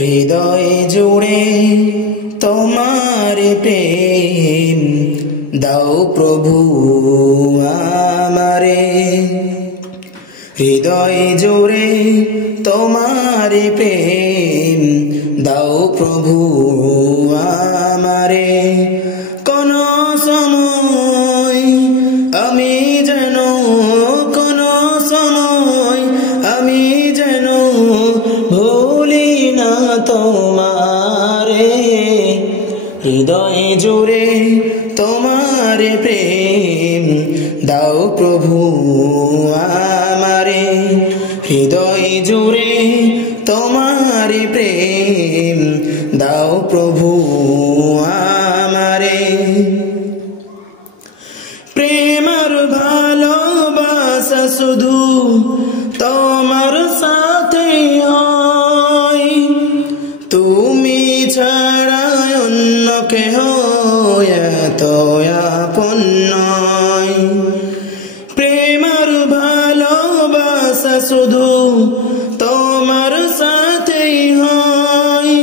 হৃদয় জুড়ে তোমার প্রেম দাও প্রভু আমারে। হৃদয় জুড়ে তোমার প্রেম দাও প্রভু আমারে। কোন সময় আমি যেন আমি যেন ভুলি না তোমারে। হৃদয় জুড়ে তোমার প্রেম দাও প্রভু আমারে। হৃদয় জুড়ে তোমার প্রেম দাও প্রভু আমারে। প্রেমার ভালোবাসা শুধু তোমার সাথে হয়, তুমি ছাড়া অন্য কেহ এত আপন নয়। প্রেমার ভালোবাসা শুধু তোমার সাথে হয়,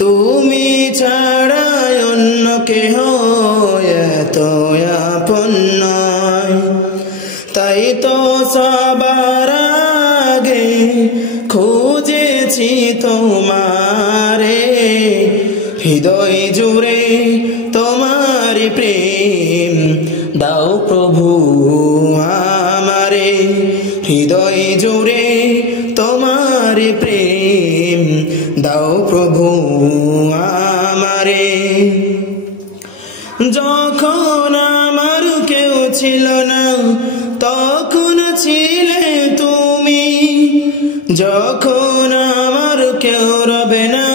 তুমি ছাড়া অন্য কেহ এত আপন নয়। তাই তো সবার আগে খুঁজেছি তোমারে। হৃদয় জুড়ে তোমার প্রেম দাও প্রভু আমারে। হৃদয় জুড়ে তোমার প্রেম দাও প্রভু আমারে। যখন আমার কেউ ছিল না তখন ছিলে তুমি, যখন আমার কেউ রবে না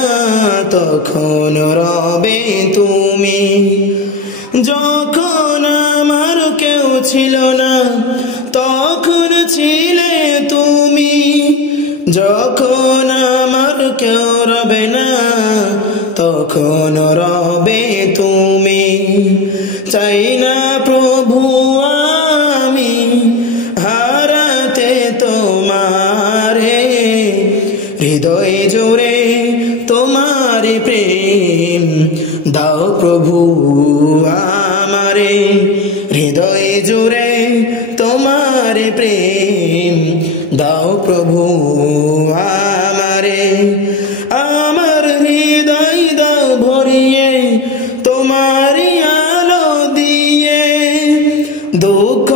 তখন রবে তুমি। যখন আমার কেউ ছিল না তখন ছিলে তুমি, যখন আমার কেউ রবে না তখন রবে তুমি। চাই না প্রভু আমি হারাতে তোমারে। হৃদয় জুড়ে তোমার প্রেম দাও প্রভু আমারে। হৃদয় জুড়ে তোমার প্রেম দাও প্রভু আমারে। আমার হৃদয় দাও ভরিয়ে তোমারি আলো দিয়ে, দুঃখ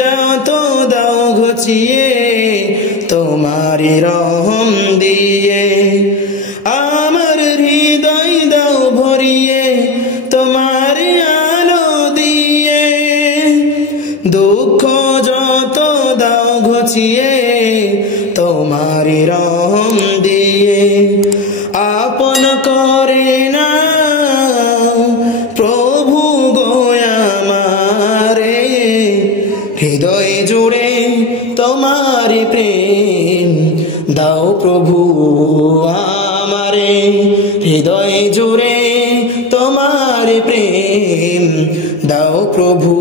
যত দাও ঘুচিয়ে তোমারি রহম দিয়ে। আমার হৃদয় দাও ভরিয়ে তোমারি আলো দিয়ে, দুঃখ যত দাও ঘুচিয়ে তোমারি রহম দিয়ে। আপন করে না প্রভু গো আমারে। হৃদয় জুড়ে তোমার প্রেম দাও প্রভু আমারে। হৃদয় জুড়ে তোমার প্রেম দাও প্রভু